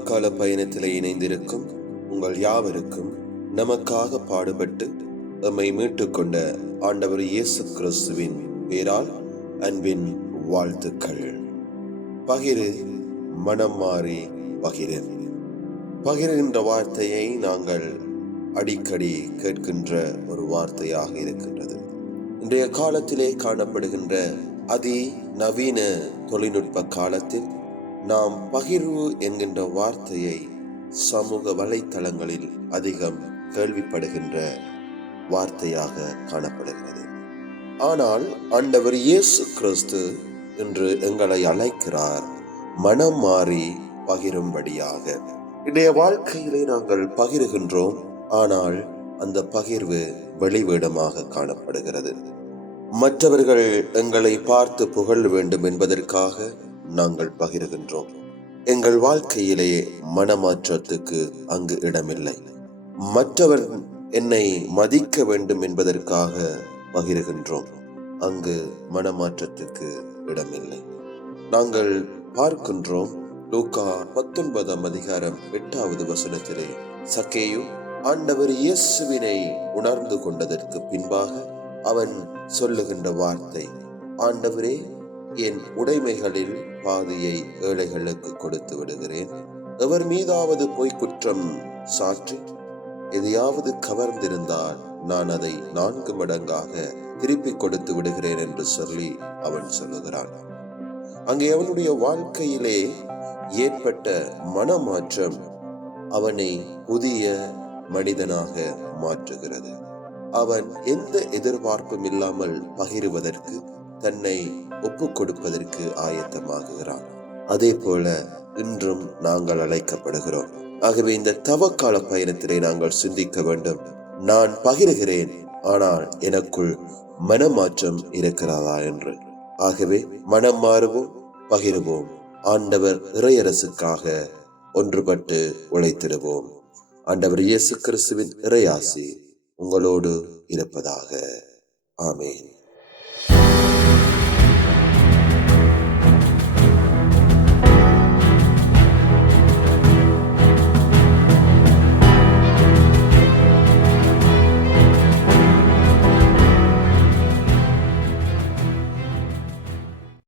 தவக்கால பயணத்தில் இணைந்திருக்கும் உங்கள் யாவருக்கும் நமக்காக பாடுபட்டு நம்மை மீட்டுக்கொண்ட ஆண்டவர் இயேசு கிறிஸ்துவின் பேரால் அன்பின் வாழ்த்துக்கள். பகிரு, மனம் மாறி பகிரு. பகிர்கின்ற வார்த்தையை நாங்கள் அடிக்கடி கேட்கின்ற ஒரு வார்த்தையாக இருக்கின்றது. இன்றைய காலத்திலே காணப்படுகின்ற அதி நவீன தொழில்நுட்ப காலத்தில் நாம் பகிர்வு என்கின்ற வார்த்தையை சமூக வலைத்தளங்களில் அதிகம் கேள்விப்படுகின்ற வார்த்தையாக காணப்படுகிறது. ஆனால் ஆண்டவர் இயேசு கிறிஸ்து இன்று எங்களை அழைக்கிறார் மனம் மாறி பகிரும்படியாக. இன்றைய வாழ்க்கையிலே நாங்கள் பகிர்கின்றோம், ஆனால் அந்த பகிர்வு வெளிவேடமாக காணப்படுகிறது. மற்றவர்கள் எங்களை பார்த்து புகழ வேண்டும் என்பதற்காக நாங்கள் பகிர்கின்றோம். எங்கள் வாழ்க்கையிலே மனமாற்றத்துக்கு அங்கு இடமில்லை. மற்றவர் என்னை மதிக்க வேண்டும் என்பதற்காக பகிர்கின்றோம். அங்கு மனமாற்றத்துக்கு இடமில்லை. நாங்கள் பார்க்கின்றோம், லூக்கா 19:8 சக்கேயு ஆண்டவர் இயேசுவினை உணர்ந்து கொண்டதற்கு பின்பாக அவன் சொல்லுகின்ற வார்த்தை, ஆண்டவரே, என் உடைமைகளில் பாதியை ஏழைகளுக்கு கொடுத்து விடுகிறேன். எவர் மீதாவது போய் குற்றம் சாற்றி எதையாவது கவர்ந்திருந்தால் நான் அதை 4 மடங்காக திருப்பி கொடுத்து விடுகிறேன் என்று சொல்லி அவன் சொல்லுகிறான். அங்கே அவனுடைய வாழ்க்கையிலே ஏற்பட்ட மனமாற்றம் அவனை புதிய மனிதனாக மாற்றுகிறது. அவன் எந்த எதிர்பார்ப்பும் இல்லாமல் பகிர்வதற்கு, தன்னை ஒப்புக் கொடுப்பதற்கு ஆயத்தமாகுகிறான். அதே போல இன்றும் நாங்கள் அழைக்கப்படுகிறோம். ஆகவே இந்த தவக்கால பயணத்திலே நாங்கள் சிந்திக்க வேண்டும், நான் பகிர்கிறேன், ஆனால் எனக்குள் மனமாற்றம் இருக்கிறதா என்று. ஆகவே மனம் மாறுவோம், பகிர்வோம். ஆண்டவர் இறையரசுக்காக ஒன்றுபட்டு உழைத்திடுவோம். ஆண்டவர் இயேசு கிறிஸ்துவின் இறையாசி உங்களோடு இருப்பதாக. ஆமேன்.